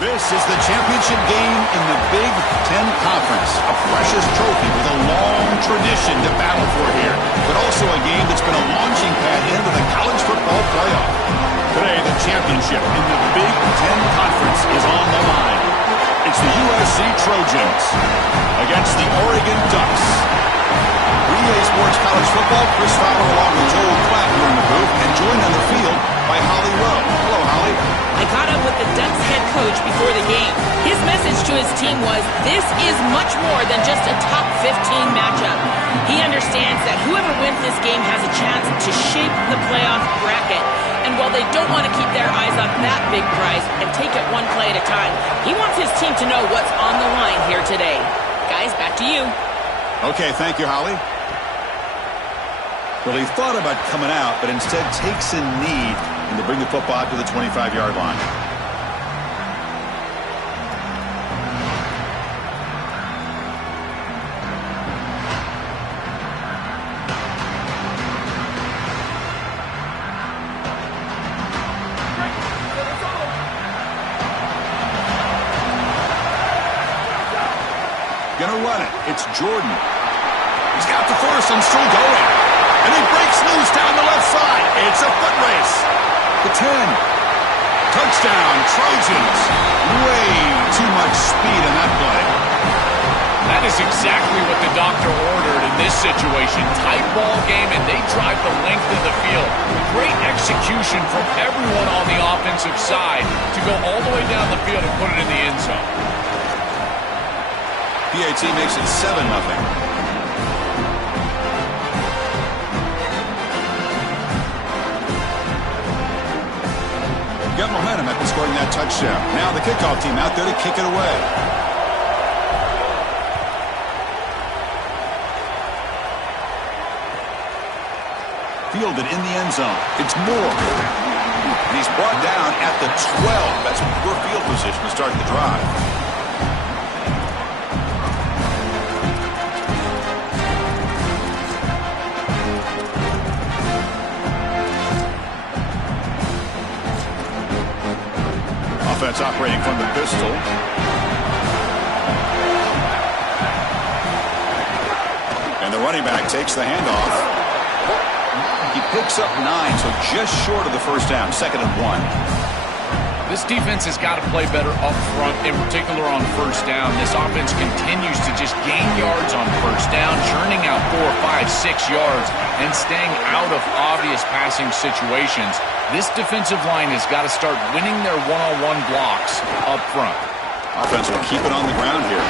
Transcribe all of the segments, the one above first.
This is the championship game in the Big Ten Conference. A precious trophy with a long tradition to battle for here, but also a game that's been a launching pad into the college football playoff. Today, the championship in the Big Ten Conference is on the line. It's the USC Trojans against the Oregon Ducks. EA Sports College Football, Chris Fowler along with Joel Klatt here in the booth, and joined on the field by Holly Rowe. Hello, Holly. I caught up with the Ducks head coach before the game. His message to his team was, this is much more than just a top 15 matchup. He understands that whoever wins this game has a chance to shape the playoff bracket. And while they don't want to keep their eyes on that big prize and take it one play at a time, he wants his team to know what's on the line here today. Guys, back to you. Okay, thank you, Holly. Well, he thought about coming out, but instead takes a knee and to bring the football out to the 25-yard line. Gonna run it. It's Jordan. He's got the first and still going. And he breaks loose down the left side. It's a foot race. The 10. Touchdown, Trojans. Way too much speed in that play. That is exactly what the doctor ordered in this situation. Tight ball game, and they drive the length of the field. Great execution from everyone on the offensive side to go all the way down the field and put it in the end zone. PAT makes it 7-0. Got momentum after scoring that touchdown. Now the kickoff team out there to kick it away. Fielded in the end zone. It's Moore. And he's brought down at the 12. That's poor field position to start the drive. Offense operating from the pistol. And the running back takes the handoff. He picks up 9, so just short of the first down, 2nd and 1. This defense has got to play better up front, in particular on first down. This offense continues to just gain yards on first down, churning out 4, 5, 6 yards, and staying out of obvious passing situations. This defensive line has got to start winning their one-on-one blocks up front. Offense will keep it on the ground here.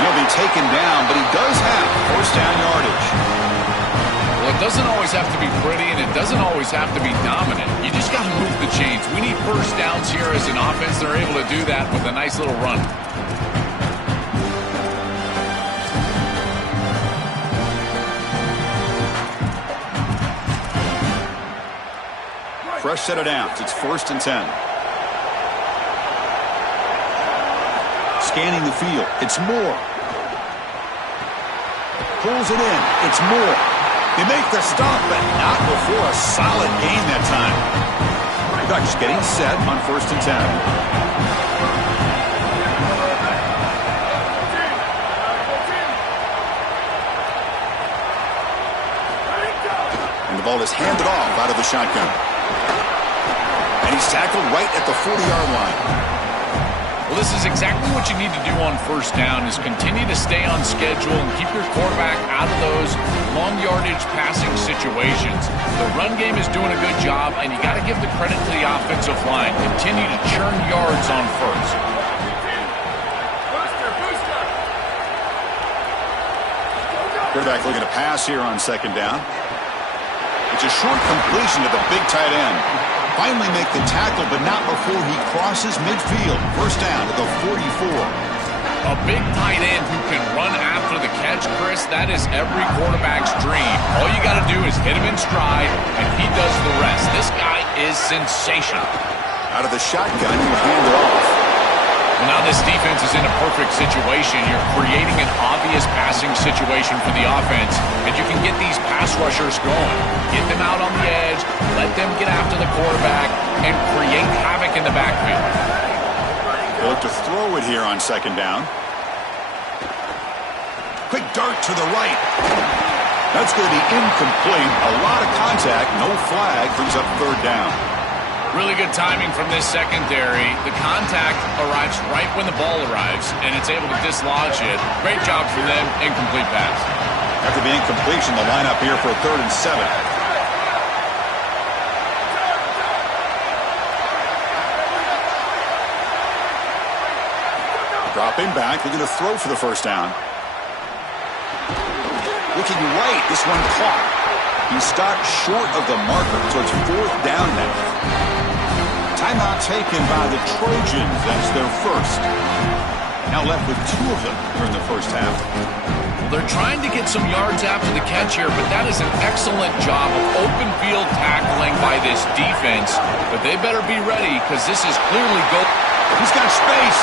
He'll be taken down, but he does have first down yardage. Well, it doesn't always have to be pretty, and it doesn't always have to be dominant. You just got to move the chains. We need first downs here as an offense. They're able to do that with a nice little run. Fresh set of downs. It's 1st and 10. Scanning the field. It's Moore. Pulls it in. It's Moore. They make the stop, but not before a solid gain that time. Ducks getting set on 1st and 10. And the ball is handed off out of the shotgun. And he's tackled right at the 40-yard line. Well, this is exactly what you need to do on first down, is continue to stay on schedule and keep your quarterback out of those long yardage passing situations. The run game is doing a good job, and you got to give the credit to the offensive line. Continue to churn yards on first. Quarterback looking to pass here on 2nd down. It's a short completion to the big tight end. Finally make the tackle, but not before he crosses midfield. First down to the 44. A big tight end who can run after the catch, Chris, that is every quarterback's dream. All you got to do is hit him in stride, and he does the rest. This guy is sensational. Out of the shotgun, you hand it off. Well, now this defense is in a perfect situation. You're creating an obvious passing situation for the offense, and you can get these pass rushers going. Get them out on the edge, let them get after the quarterback, and create havoc in the backfield. They look to throw it here on second down. Quick dart to the right. That's going to be incomplete. A lot of contact. No flag. Brings up third down. Really good timing from this secondary. The contact arrives right when the ball arrives, and it's able to dislodge it. Great job from them. Incomplete pass. After the incompletion, the lineup here for 3rd and 7. Dropping back. They're going to throw for the first down. Looking right. This one caught. He stopped short of the marker, so it's 4th down now. Timeout taken by the Trojans. That's their first. Now left with 2 of them during the first half. They're trying to get some yards after the catch here, but that is an excellent job of open field tackling by this defense. But they better be ready because this is clearly go. He's got space.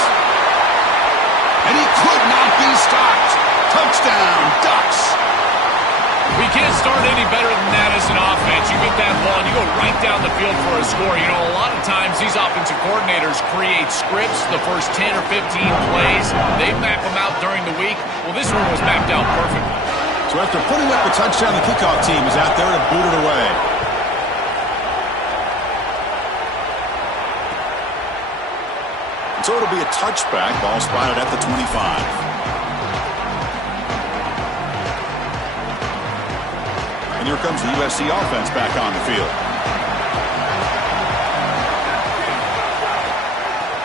And he could not be stopped. Touchdown, Ducks. We can't start any better than that as an offense. You get that ball and you go right down the field for a score. You know, a lot of times these offensive coordinators create scripts the first 10 or 15 plays. They map them out during the week. Well, this one was mapped out perfectly. So after putting up a touchdown, the kickoff team is out there to boot it away. So it'll be a touchback. Ball spotted at the 25. Here comes the USC offense back on the field.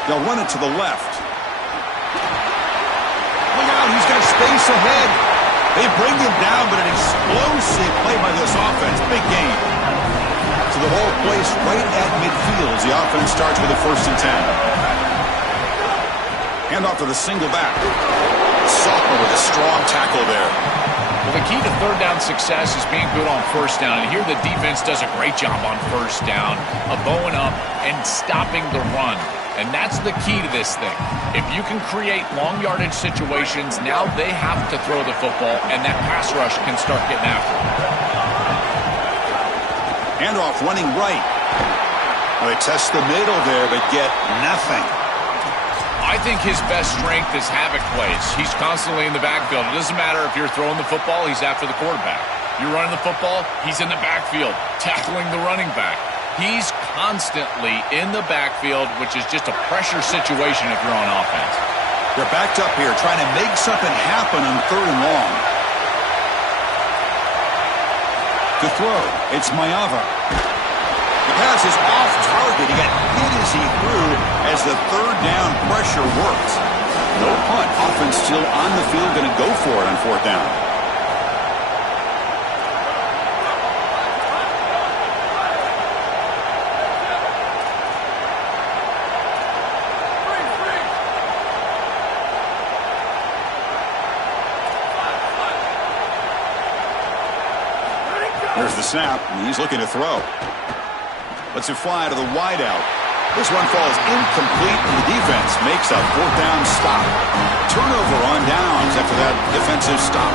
They'll run it to the left. Look out, he's got space ahead. They bring him down, but an explosive play by this offense. Big game. So the ball placed right at midfield as the offense starts with a 1st and 10. Hand off to the single back. Sophomore with a strong tackle there. Well, the key to 3rd down success is being good on 1st down. And here the defense does a great job on 1st down of bowing up and stopping the run. And that's the key to this thing. If you can create long yardage situations, now they have to throw the football, and that pass rush can start getting after it. Handoff running right. Well, they test the middle there, but get nothing. I think his best strength is havoc plays. He's constantly in the backfield. It doesn't matter if you're throwing the football, he's after the quarterback. You're running the football, he's in the backfield, tackling the running back. He's constantly in the backfield, which is just a pressure situation if you're on offense. They're backed up here, trying to make something happen on 3rd and long. To throw, it's Mayava. The pass is off target. He got hit as he threw as the 3rd down pressure works. No punt. Offense still on the field, going to go for it on 4th down. There's the snap, and he's looking to throw. Lets it fly to the wideout. This one falls incomplete, and the defense makes a 4th down stop. Turnover on downs after that defensive stop.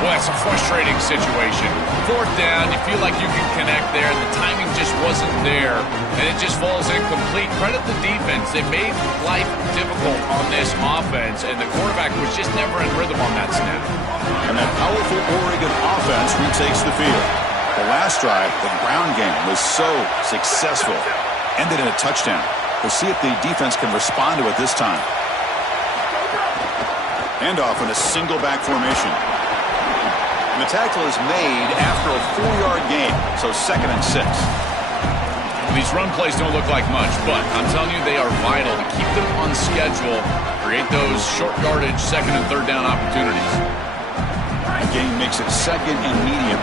Well, that's a frustrating situation. 4th down, you feel like you can connect there, and the timing just wasn't there, and it just falls incomplete. Credit the defense. They made life difficult on this offense, and the quarterback was just never in rhythm on that snap. And that powerful Oregon offense retakes the field. The last drive, the ground game, was so successful. Ended in a touchdown. We'll see if the defense can respond to it this time. Handoff in a single back formation. And the tackle is made after a 4-yard gain, so 2nd and 6. These run plays don't look like much, but I'm telling you they are vital to keep them on schedule, create those short yardage 2nd and 3rd down opportunities. The game makes it 2nd and medium.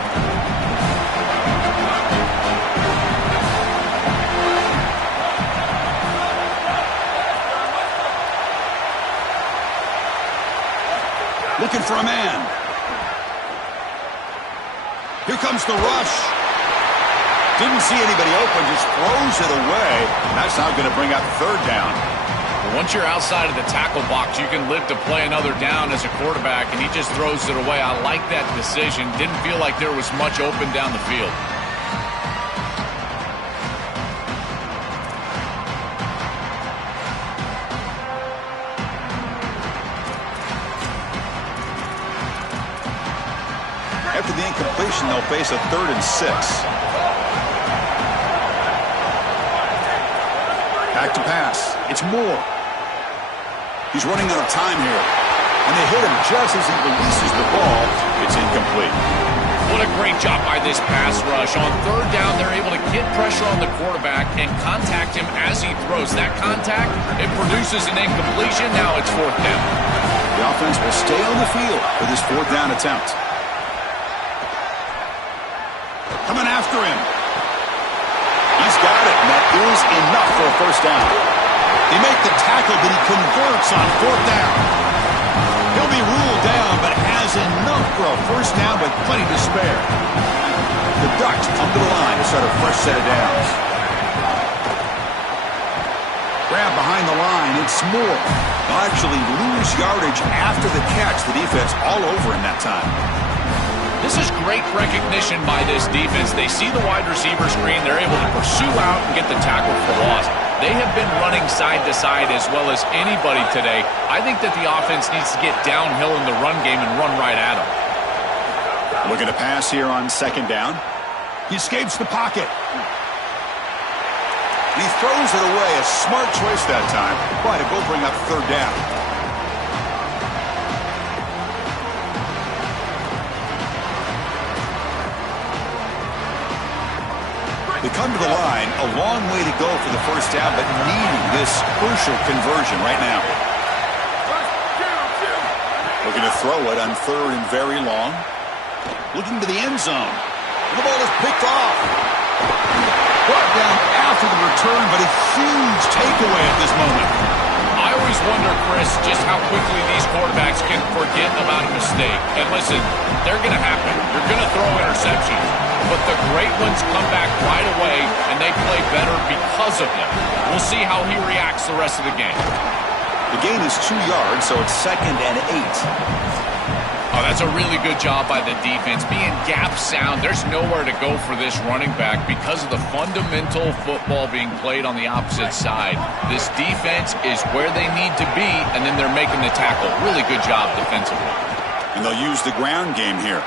Looking for a man. Here comes the rush. Didn't see anybody open, just throws it away. That's now going to bring up 3rd down. Well, once you're outside of the tackle box, you can live to play another down as a quarterback, and he just throws it away. I like that decision. Didn't feel like there was much open down the field. incompletion, they'll face a 3rd and 6. Back to pass. It's Moore. He's running out of time here. And they hit him just as he releases the ball. It's incomplete. What a great job by this pass rush. On 3rd down, they're able to get pressure on the quarterback and contact him as he throws. That contact, it produces an incompletion. Now it's 4th down. The offense will stay on the field for this 4th down attempt. Coming after him. He's got it, and that is enough for a 1st down. They make the tackle, but he converts on 4th down. He'll be ruled down, but has enough for a 1st down with plenty to spare. The Ducks come to the line to start a fresh set of downs. Grab behind the line, it's Moore. They'll actually lose yardage after the catch. The defense all over him that time. This is great recognition by this defense. They see the wide receiver screen. They're able to pursue out and get the tackle for loss. They have been running side to side as well as anybody today. I think that the offense needs to get downhill in the run game and run right at them. Looking to pass here on 2nd down. He escapes the pocket. He throws it away. A smart choice that time. But it will bring up 3rd down. They come to the line, a long way to go for the 1st down, but needing this crucial conversion right now. Looking to throw it on 3rd and very long. Looking to the end zone. The ball is picked off. Brought down after the return, but a huge takeaway at this moment. I always wonder, Chris, just how quickly these quarterbacks can forget about a mistake. And listen, they're going to happen. You're going to throw interceptions. But the great ones come back right away, and they play better because of them. We'll see how he reacts the rest of the game. The gain is 2 yards, so it's 2nd and 8. Oh, that's a really good job by the defense. Being gap sound, there's nowhere to go for this running back because of the fundamental football being played on the opposite side. This defense is where they need to be, and then they're making the tackle. Really good job defensively. And they'll use the ground game here.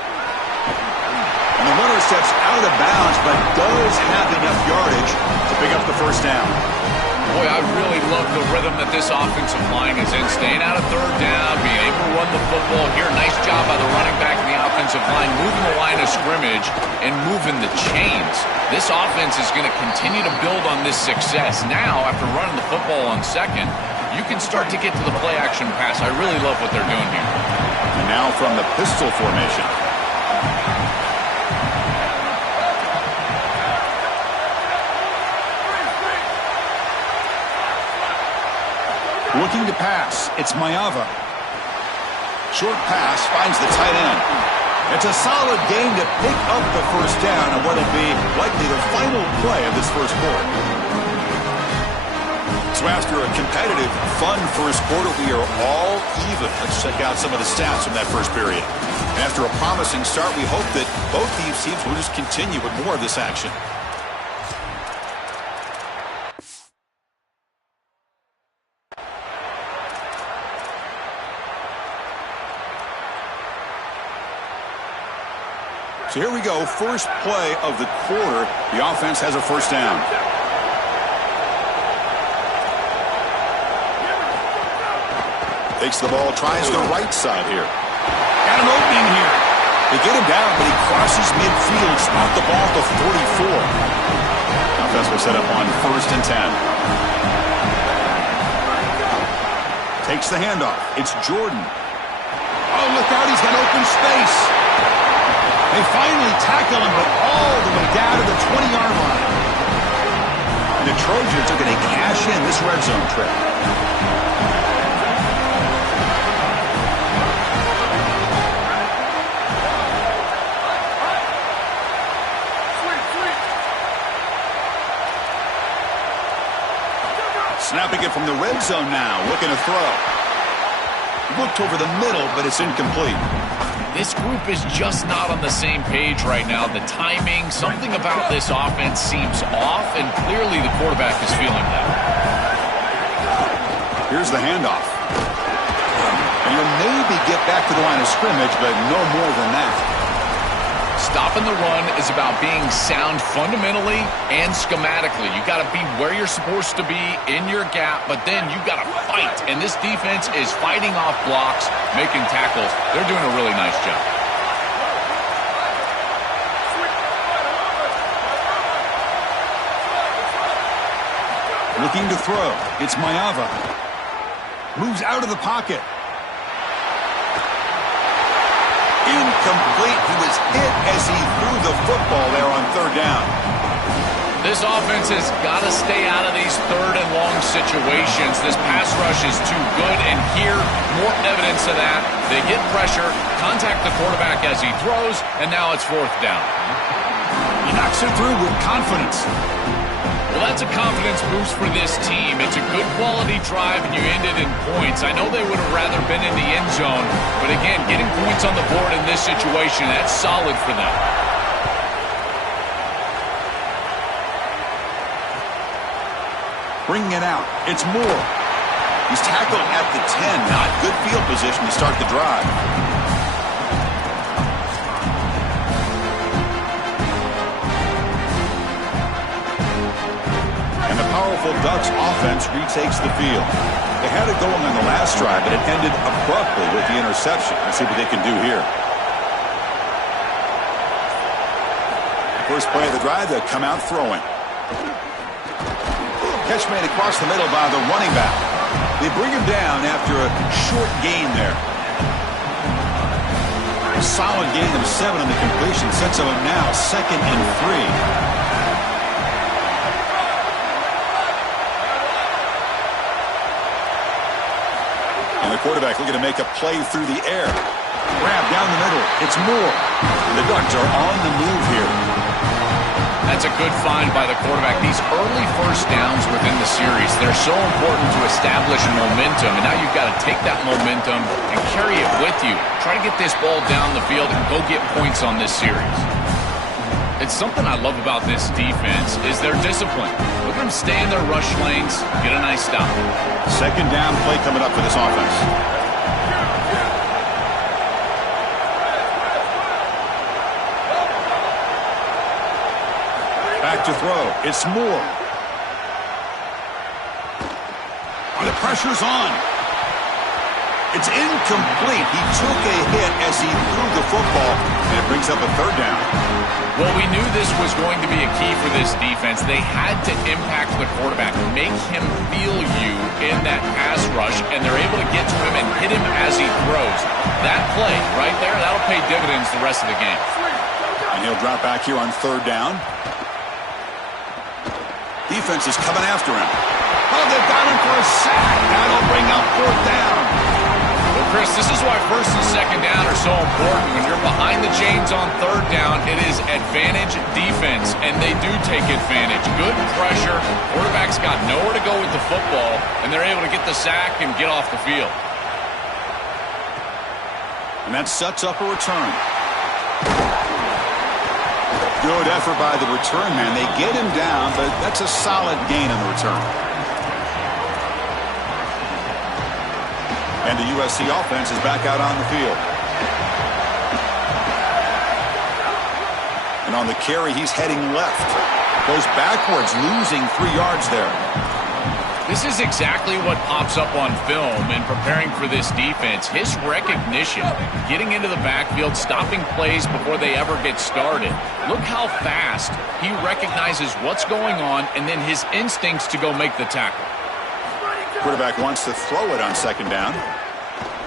And the runner steps out of bounds, but does have enough yardage to pick up the 1st down. Boy, I really love the rhythm that this offensive line is in. Staying out of 3rd down, being able to run the football here. Nice job by the running back and the offensive line, moving the line of scrimmage and moving the chains. This offense is going to continue to build on this success. Now, after running the football on 2nd, you can start to get to the play-action pass. I really love what they're doing here. And now from the pistol formation. Looking to pass. It's Mayava. Short pass finds the tight end. It's a solid gain to pick up the 1st down on what will be likely the final play of this 1st quarter. So after a competitive, fun 1st quarter, we are all even. Let's check out some of the stats from that 1st period. And after a promising start, we hope that both these teams will just continue with more of this action. So here we go, 1st play of the quarter. The offense has a 1st down. Takes the ball, tries the right side here. Got an opening here. They get him down, but he crosses midfield, spot the ball at the 44. Offense will set up on 1st and 10. Takes the handoff. It's Jordan. Oh, look out, he's got open space. They finally tackle him, but all the way down to the 20-yard line. And the Trojans are going to cash in this red zone trip. Snapping it from the red zone now, looking to throw. Looked over the middle, but it's incomplete. This group is just not on the same page right now. The timing, something about this offense seems off, and clearly the quarterback is feeling that. Here's the handoff. And you'll maybe get back to the line of scrimmage, but no more than that. Stopping the run is about being sound fundamentally and schematically. You got to be where you're supposed to be in your gap, but then you got to fight. And this defense is fighting off blocks, making tackles. They're doing a really nice job. Looking to throw. It's Maiava. Moves out of the pocket. Incomplete. He was hit as he threw the football there on third down. This offense has got to stay out of these third and long situations. This pass rush is too good, and here, more evidence of that. They get pressure, contact the quarterback as he throws, and now it's fourth down. He knocks it through with confidence. Well, that's a confidence boost for this team. It's a good quality drive, and you ended in points. I know they would have rather been in the end zone, but again, getting points on the board in this situation, that's solid for them. Bringing it out. It's Moore. He's tackled at the 10. Not good field position to start the drive. Powerful Ducks offense retakes the field. They had it going on the last drive, but it ended abruptly with the interception. Let's see what they can do here. First play of the drive, they'll come out throwing. Catch made across the middle by the running back. They bring him down after a short gain there. A solid gain of 7 on the completion sets him now 2nd and 3. And the quarterback looking to make a play through the air. Grab down the middle. It's Moore. The Ducks are on the move here. That's a good find by the quarterback. These early first downs within the series, they're so important to establish momentum. And now you've got to take that momentum and carry it with you. Try to get this ball down the field and go get points on this series. It's something I love about this defense is their discipline. Look at them stay in their rush lanes, get a nice stop. Second down play coming up for this offense. Back to throw. It's Moore. The pressure's on. It's incomplete. He took a hit as he threw the football, and it brings up a third down. Well, we knew this was going to be a key for this defense. They had to impact the quarterback, make him feel you in that pass rush, and they're able to get to him and hit him as he throws. That play right there, that'll pay dividends the rest of the game. And he'll drop back here on third down. Defense is coming after him. Oh, they've got him for a sack. That'll bring up fourth down. Well, Chris, this is why first and second down are so important. When you're behind the chains on third down, it is advantage defense, and they do take advantage. Good pressure. Quarterback's got nowhere to go with the football, and they're able to get the sack and get off the field. And that sets up a return. Good effort by the return man. They get him down, but that's a solid gain on the return. And the USC offense is back out on the field. And on the carry, he's heading left. Goes backwards, losing 3 yards there. This is exactly what pops up on film in preparing for this defense. His recognition, getting into the backfield, stopping plays before they ever get started. Look how fast he recognizes what's going on and then his instincts to go make the tackle. Quarterback wants to throw it on second down.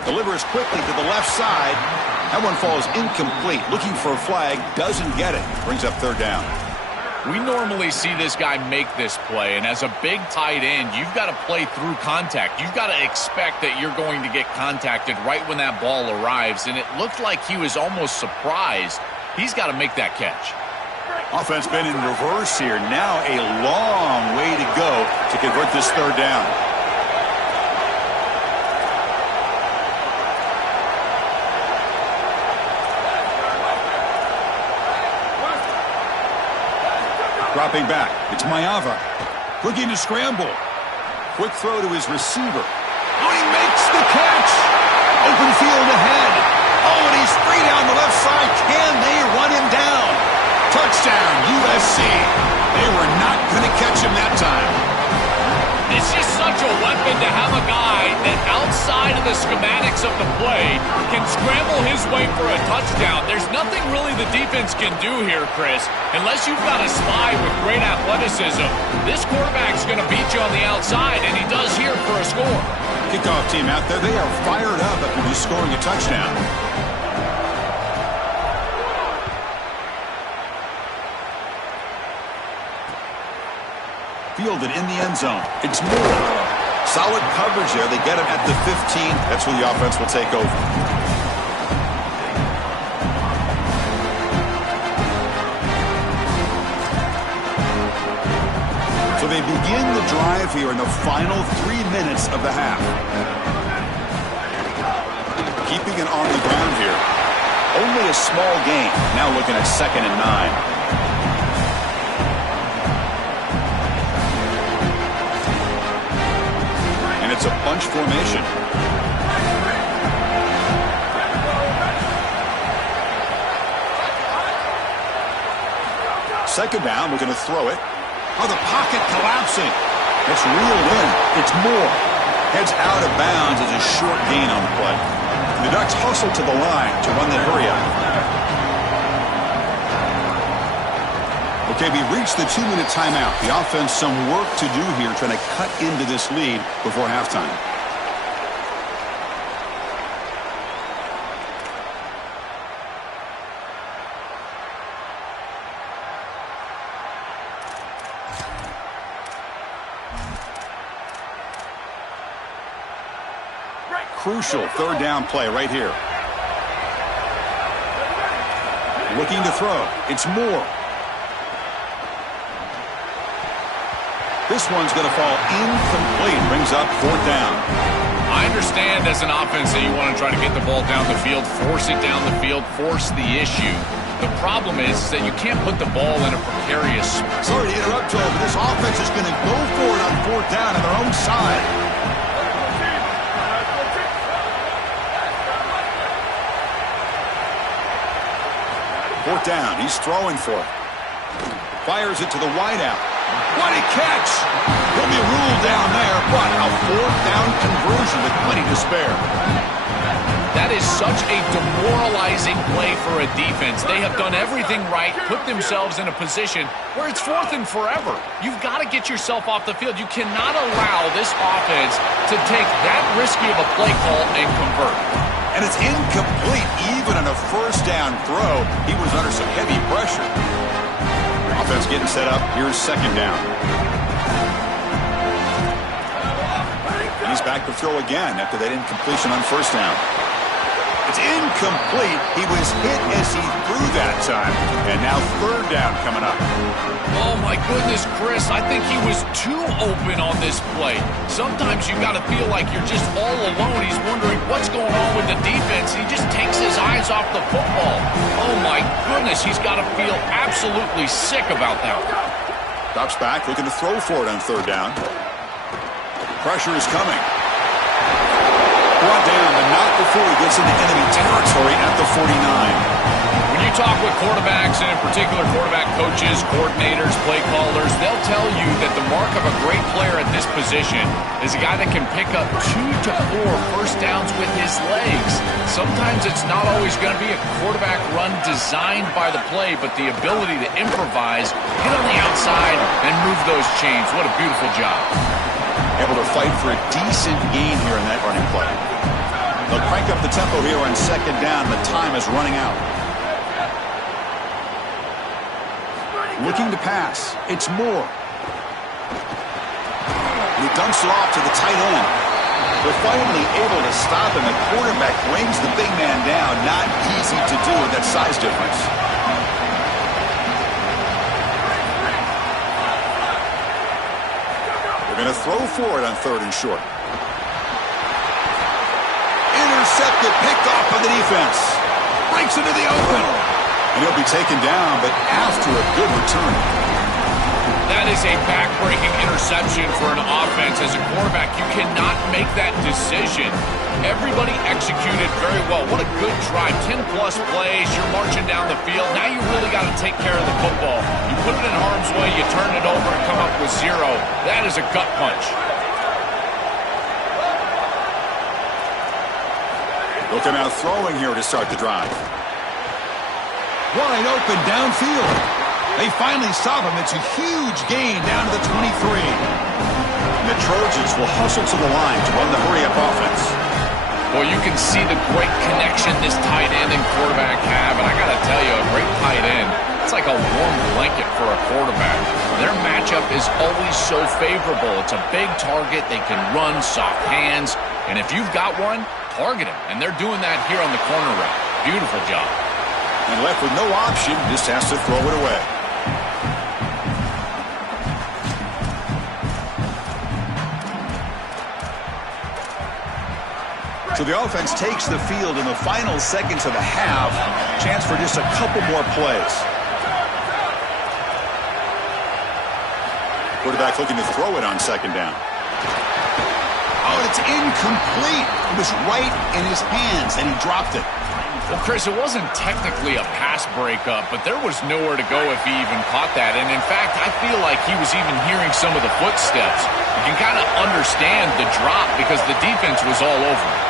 Delivers quickly to the left side. That one falls incomplete. Looking for a flag. Doesn't get it. Brings up third down. We normally see this guy make this play, and as a big tight end, you've got to play through contact. You've got to expect that you're going to get contacted right when that ball arrives, and it looked like he was almost surprised. He's got to make that catch. Offense been in reverse here. Now a long way to go to convert this third down. Dropping back. It's Maiava. Looking to scramble. Quick throw to his receiver. Oh, he makes the catch. Open field ahead. Oh, and he's free down the left side. Can they run him down? Touchdown, USC. They were not going to catch him that time. It's just such a weapon to have a guy that outside of the schematics of the play can scramble his way for a touchdown. There's nothing really the defense can do here, Chris, unless you've got a spy with great athleticism. This quarterback's going to beat you on the outside, and he does here for a score. Kickoff team out there, they are fired up after just scoring a touchdown. Fielded in the end zone. It's Moore. Solid coverage there. They get him at the 15. That's where the offense will take over. So they begin the drive here in the final 3 minutes of the half. Keeping it on the ground here. Only a small gain. Now looking at 2nd and 9. It's a bunch formation. Second down, we're going to throw it. Oh, the pocket collapsing. It's reeled in. It's Moore. Heads out of bounds as a short gain on the play. The Ducks hustle to the line to run the hurry up. Okay, we reached the 2-minute timeout. The offense some work to do here trying to cut into this lead before halftime. Crucial third down play right here. Looking to throw. It's Moore. This one's going to fall incomplete. Brings up 4th down. I understand as an offense that you want to try to get the ball down the field, force it down the field, force the issue. The problem is that you can't put the ball in a precarious spot. Sorry to interrupt, Joe, but this offense is going to go for it on 4th down on their own side. Fourth down. He's throwing for it. Fires it to the wideout. What a catch! He'll be ruled down there, but a 4th down conversion with plenty to spare. That is such a demoralizing play for a defense. They have done everything right, put themselves in a position where it's 4th and forever. You've got to get yourself off the field. You cannot allow this offense to take that risky of a play call and convert. And it's incomplete even on a first down throw. He was under some heavy pressure. Offense getting set up. Here's 2nd down. He's back to throw again after that incompletion on first down. It's incomplete. He was hit as he threw that time. And now 3rd down coming up. Oh, my goodness, Chris. I think he was too open on this play. Sometimes you got to feel like you're just all alone. He's wondering what's going on with the defense. He just takes his eyes off the football. Oh, my goodness. He's got to feel absolutely sick about that. Drops back, looking to throw for it on 3rd down. Pressure is coming. Brought down, but not before he gets into enemy territory at the 49. When you talk with quarterbacks, and in particular quarterback coaches, coordinators, play callers, they'll tell you that the mark of a great player at this position is a guy that can pick up 2 to 4 first downs with his legs. Sometimes it's not always going to be a quarterback run designed by the play, but the ability to improvise, get on the outside, and move those chains. What a beautiful job. Able to fight for a decent gain here in that running play. They'll crank up the tempo here on 2nd down. The time is running out. Looking to pass. It's Moore. He dumps it off to the tight end. They're finally able to stop him. The quarterback brings the big man down. Not easy to do with that size difference. They're going to throw for it on 3rd and short. Intercepted, picked off by the defense. Breaks into the open. And he'll be taken down, but after a good return. That is a back-breaking interception for an offense. As a quarterback, you cannot make that decision. Everybody executed very well. What a good drive. 10-plus plays. You're marching down the field. Now you really got to take care of the football. You put it in harm's way, you turn it over and come up with 0. That is a gut punch. Looking out throwing here to start the drive. Wide open downfield. They finally stop him. It's a huge gain down to the 23. And the Trojans will hustle to the line to run the hurry-up offense. Well, you can see the great connection this tight end and quarterback have. And I got to tell you, a great tight end, it's like a warm blanket for a quarterback. Their matchup is always so favorable. It's a big target. They can run, soft hands. And if you've got one, target him. And they're doing that here on the corner route. Beautiful job. And left with no option, just has to throw it away. So the offense takes the field in the final seconds of the half. Chance for just a couple more plays. Quarterback looking to throw it on second down. Oh, and it's incomplete. It was right in his hands, and he dropped it. Well, Chris, it wasn't technically a pass breakup, but there was nowhere to go if he even caught that. And, in fact, I feel like he was even hearing some of the footsteps. You can kind of understand the drop because the defense was all over him.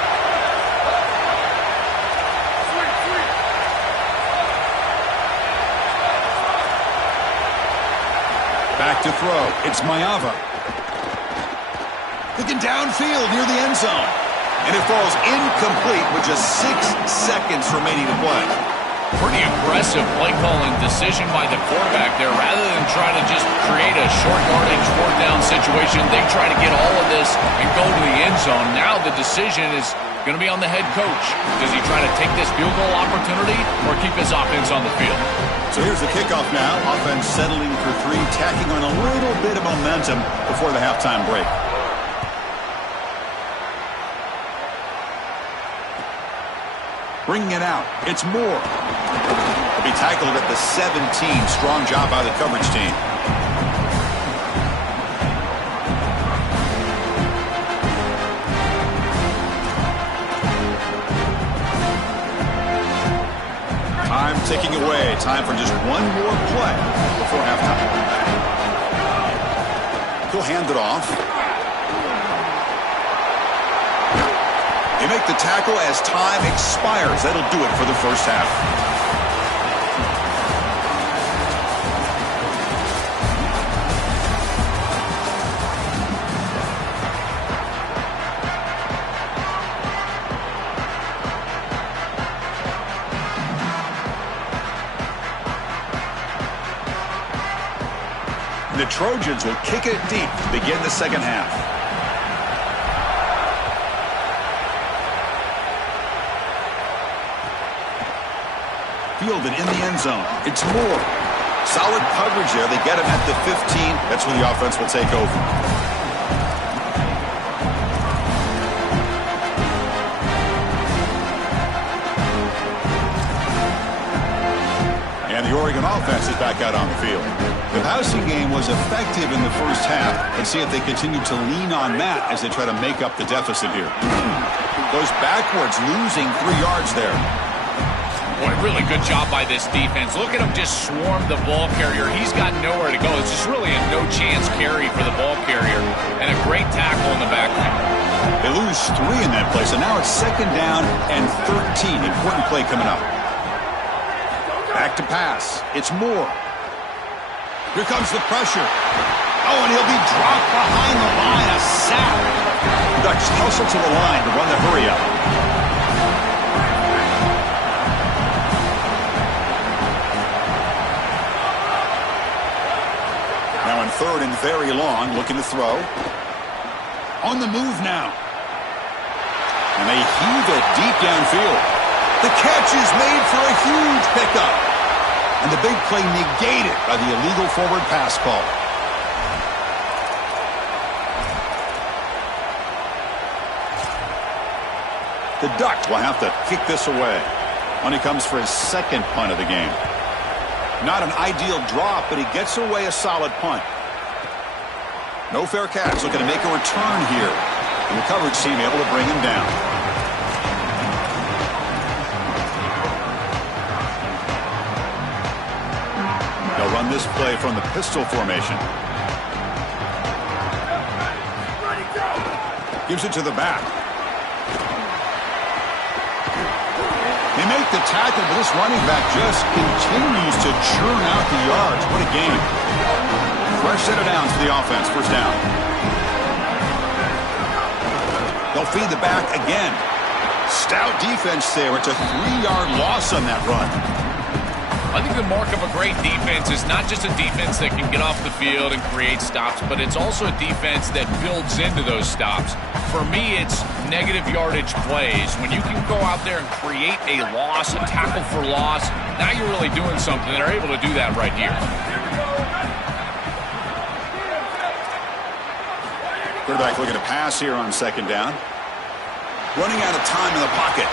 Back to throw. It's Mayava. Looking downfield near the end zone. And it falls incomplete with just 6 seconds remaining to play. Pretty aggressive play calling decision by the quarterback there. Rather than try to just create a short yardage, 4th down situation, they try to get all of this and go to the end zone. Now the decision is going to be on the head coach. Does he try to take this field goal opportunity or keep his offense on the field? So here's the kickoff now. Offense settling for 3, tacking on a little bit of momentum before the halftime break. Bringing it out. It's Moore. He'll be tackled at the 17. Strong job by the coverage team. Time ticking away. Time for just one more play before halftime. He'll hand it off. They make the tackle as time expires. That'll do it for the first half. The Trojans will kick it deep to begin the second half. Fielded in the end zone. It's Moore. Solid coverage there. They get him at the 15. That's when the offense will take over. And the Oregon offense is back out on the field. The passing game was effective in the first half. Let's see if they continue to lean on that as they try to make up the deficit here. Goes backwards, losing 3 yards there. Boy, really good job by this defense. Look at him just swarm the ball carrier. He's got nowhere to go. It's just really a no-chance carry for the ball carrier. And a great tackle in the background. They lose 3 in that play, so now it's second down and 13. Important play coming up. Back to pass. It's Moore. Here comes the pressure. Oh, and he'll be dropped behind the line. A sack. Ducks hustle to the line to run the hurry-up. Now in 3rd and very long, looking to throw. On the move now. And they heave it deep downfield. The catch is made for a huge pickup. And the big play negated by the illegal forward pass call. The Ducks will have to kick this away. When he comes for his 2nd punt of the game. Not an ideal drop, but he gets away a solid punt. No fair catch. Looking to make a return here. And the coverage team able to bring him down. They'll run this play from the pistol formation. Gives it to the back. They make the tackle, but this running back just continues to churn out the yards. What a game. Fresh set of downs for the offense. First down. They'll feed the back again. Stout defense there. It's a 3-yard loss on that run. I think the mark of a great defense is not just a defense that can get off the field and create stops, but it's also a defense that builds into those stops. For me, it's negative yardage plays. When you can go out there and create a loss, a tackle for loss, now you're really doing something. They're able to do that right here. Quarterback looking to pass here on second down. Running out of time in the pocket.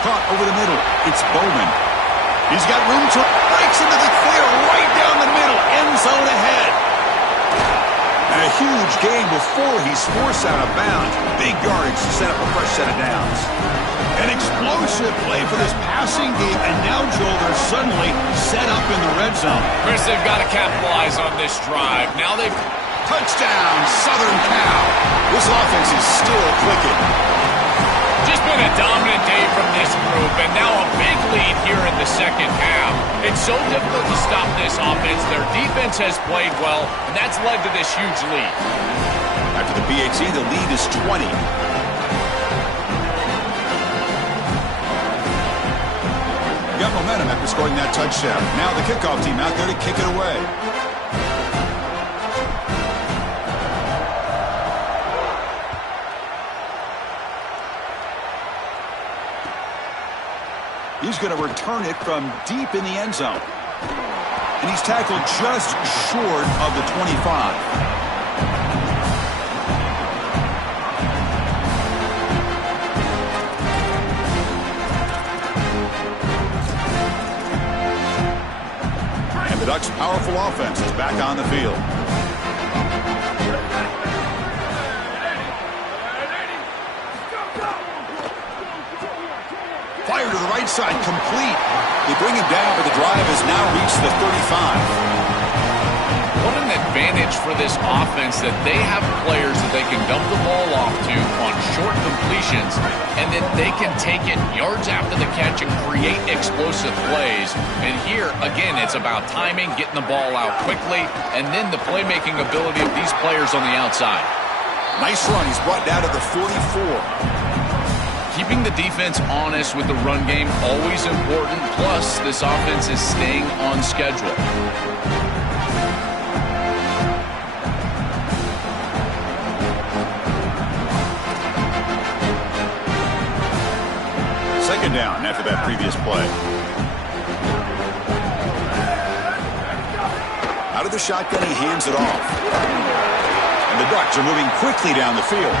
Caught over the middle. It's Bowman. He's got room to breaks into the clear right down the middle. End zone ahead. And a huge gain before he's forced out of bounds. Big yardage to set up a fresh set of downs. An explosive play for this passing game. And now, Joel, they're suddenly set up in the red zone. Chris, they've got to capitalize on this drive. Now they've... Touchdown, Southern Cal. This offense is still clicking. Just been a dominant day from this group, and now a big lead here in the second half. It's so difficult to stop this offense. Their defense has played well, and that's led to this huge lead. After the PAT, the lead is 20. Got momentum after scoring that touchdown. Now the kickoff team out there to kick it away. He's going to return it from deep in the end zone. And he's tackled just short of the 25. And the Ducks' powerful offense is back on the field. Fire to the right side, complete. They bring him down, but the drive has now reached the 35. What an advantage for this offense that they have players that they can dump the ball off to on short completions, and then they can take it yards after the catch and create explosive plays. And here, again, it's about timing, getting the ball out quickly, and then the playmaking ability of these players on the outside. Nice run. He's brought down to the 44. Keeping the defense honest with the run game, always important. Plus, this offense is staying on schedule. Second down after that previous play. Out of the shotgun, he hands it off. And the Ducks are moving quickly down the field.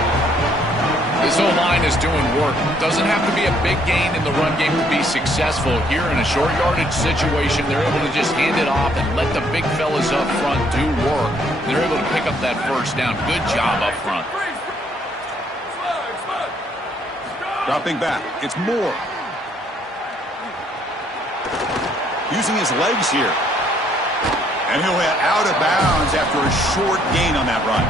This O-line is doing work. Doesn't have to be a big gain in the run game to be successful. Here in a short yardage situation, they're able to just hand it off and let the big fellas up front do work. They're able to pick up that first down. Good job up front. Dropping back. It's Moore. Using his legs here. And he'll hit out of bounds after a short gain on that run.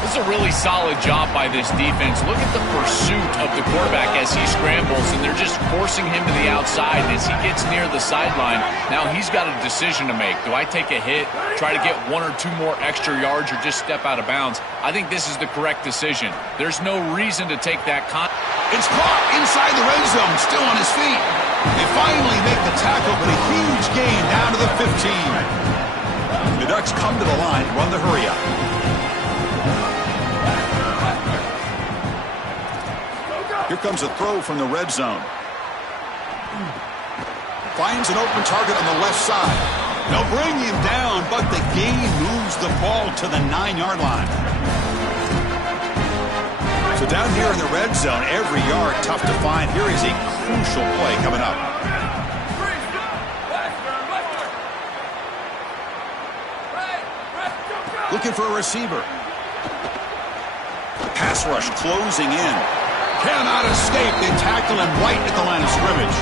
This is a really solid job by this defense. Look at the pursuit of the quarterback as he scrambles, and they're just forcing him to the outside. And as he gets near the sideline, now he's got a decision to make. Do I take a hit, try to get 1 or 2 more extra yards, or just step out of bounds? I think this is the correct decision. There's no reason to take that It's caught inside the red zone, still on his feet. They finally make the tackle, but a huge gain down to the 15. The Ducks come to the line, run the hurry up. Here comes a throw from the red zone. Finds an open target on the left side. They'll bring him down, but the gain moves the ball to the 9-yard line. So down here in the red zone, every yard tough to find. Here is a crucial play coming up. Looking for a receiver. pass rush closing in. Cannot escape. They tackle him right at the line of scrimmage.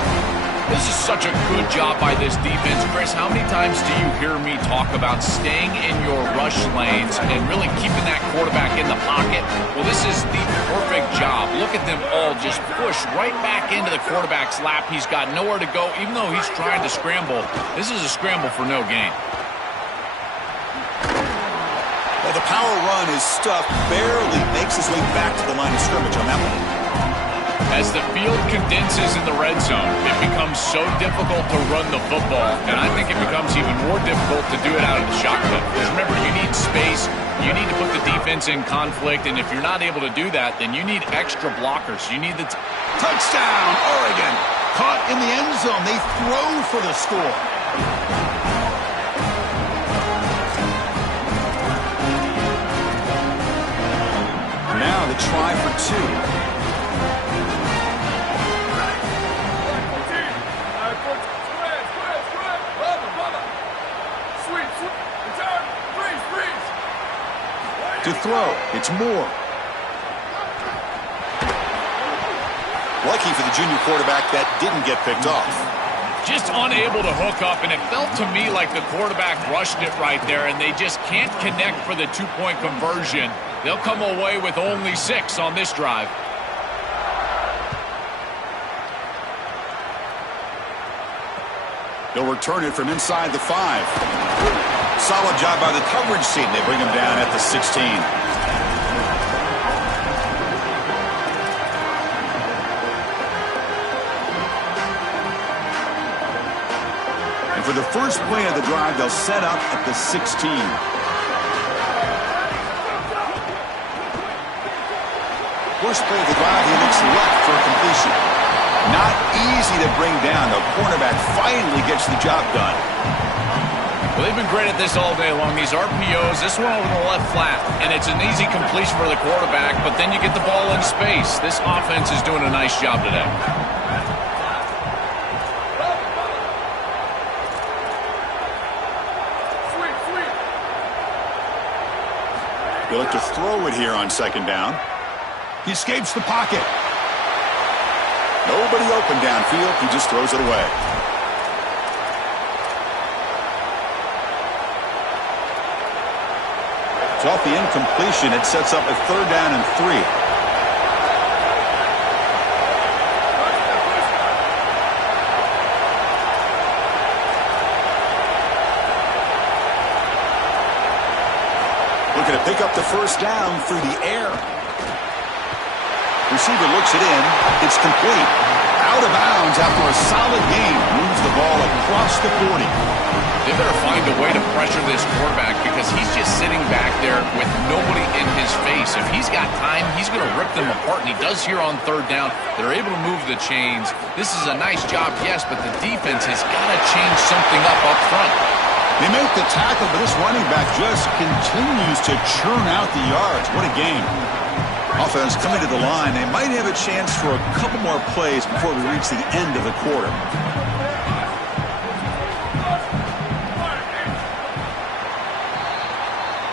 This is such a good job by this defense. Chris, how many times do you hear me talk about staying in your rush lanes and really keeping that quarterback in the pocket? Well, this is the perfect job. Look at them all just push right back into the quarterback's lap. He's got nowhere to go, even though he's trying to scramble. This is a scramble for no gain. Well, the power run is stuffed, barely makes his way back to the line of scrimmage on that one. As the field condenses in the red zone, it becomes so difficult to run the football, and I think it becomes even more difficult to do it out of the shotgun. Because remember, you need space, you need to put the defense in conflict, and if you're not able to do that, then you need extra blockers. You need the touchdown, Oregon. Caught in the end zone. They throw for the score. Now the try for two. To throw, it's Moore. Lucky for the junior quarterback that didn't get picked off. Just unable to hook up, and it felt to me like the quarterback rushed it right there, and they just can't connect for the two-point conversion. They'll come away with only 6 on this drive. They'll return it from inside the 5. Solid job by the coverage team. They bring him down at the 16. And for the first play of the drive, they'll set up at the 16. First play of the drive, he looks left for a completion. Not easy to bring down. The cornerback finally gets the job done. Well, they've been great at this all day long. These RPOs, this one over the left flat, and it's an easy completion for the quarterback, but then you get the ball in space. This offense is doing a nice job today. They look to throw it here on second down. He escapes the pocket. Nobody open downfield. He just throws it away. It's off the incompletion. It sets up a 3rd down and 3. Looking to pick up the first down through the air. Receiver looks it in. It's complete. Out of bounds after a solid gain. Moves the ball across the 40. They better find a way to pressure this quarterback because he's just sitting back there with nobody in his face. If he's got time, he's going to rip them apart, and he does here on 3rd down. They're able to move the chains. This is a nice job, yes, but the defense has got to change something up front. They make the tackle, but this running back just continues to churn out the yards. What a game. Offense coming to the line. They might have a chance for a couple more plays before we reach the end of the quarter.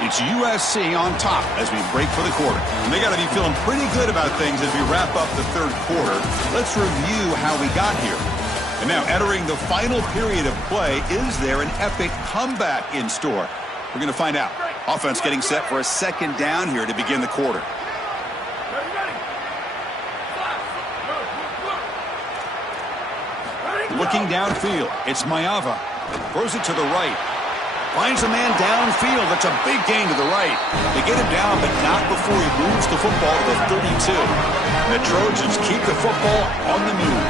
It's USC on top as we break for the quarter. And they got to be feeling pretty good about things as we wrap up the 3rd quarter. Let's review how we got here. And now entering the final period of play, is there an epic comeback in store? We're going to find out. Offense getting set for a 2nd down here to begin the quarter. Looking downfield, it's Maiava. Throws it to the right. Finds a man downfield. That's a big gain to the right. They get him down, but not before he moves the football to the 32. And the Trojans keep the football on the move.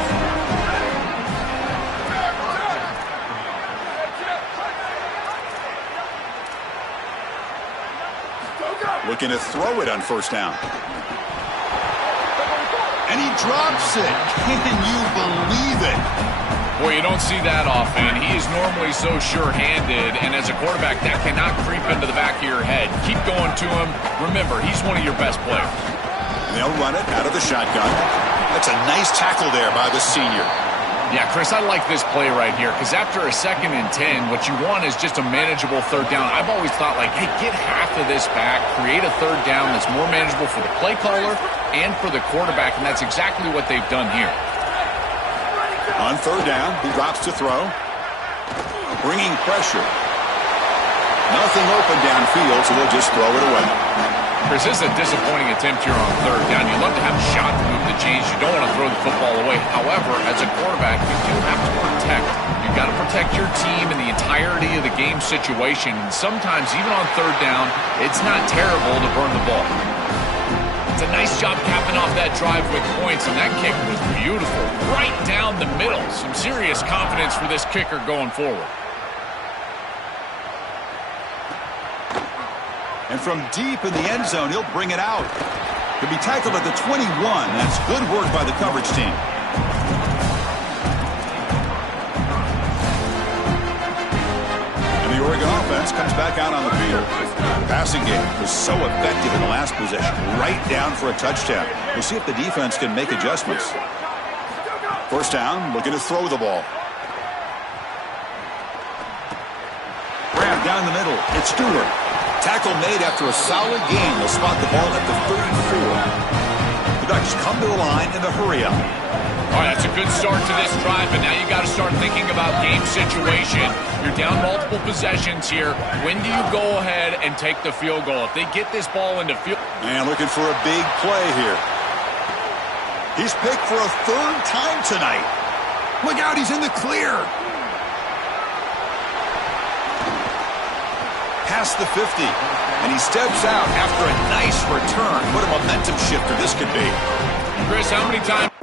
Looking to throw it on 1st down. And he drops it. Can you believe it? Boy, you don't see that often. He is normally so sure-handed, and as a quarterback, that cannot creep into the back of your head. Keep going to him. Remember, he's one of your best players. And they'll run it out of the shotgun. That's a nice tackle there by the senior. Yeah, Chris, I like this play right here because after a 2nd and 10, what you want is just a manageable 3rd down. I've always thought, like, hey, get half of this back, create a 3rd down that's more manageable for the play caller and for the quarterback, and that's exactly what they've done here. On 3rd down, he drops to throw. Bringing pressure. Nothing open downfield, so they'll just throw it away. Chris, this is a disappointing attempt here on 3rd down. You love to have a shot to move the chains. You don't want to throw the football away. However, as a quarterback, you do have to protect. You've got to protect your team and the entirety of the game situation. And sometimes, even on 3rd down, it's not terrible to burn the ball. It's a nice job capping off that drive with points, and that kick was beautiful. Right down the middle. Some serious confidence for this kicker going forward. And from deep in the end zone, he'll bring it out. He'll be tackled at the 21. That's good work by the coverage team. And the Oregon offense comes back out on the field. The passing game was so effective in the last possession, right down for a touchdown. We'll see if the defense can make adjustments. 1st down, looking to throw the ball. Grab down the middle. It's Stewart. Tackle made after a solid gain. They'll spot the ball at the 34. The Ducks come to the line in the hurry-up. All right, that's a good start to this drive, but now you got to start thinking about game situation. You're down multiple possessions here. When do you go ahead and take the field goal? If they get this ball into field... And looking for a big play here. He's picked for a 3rd time tonight. Look out, he's in the clear. Past the 50, and he steps out after a nice return. What a momentum shifter this could be. Chris, how many times...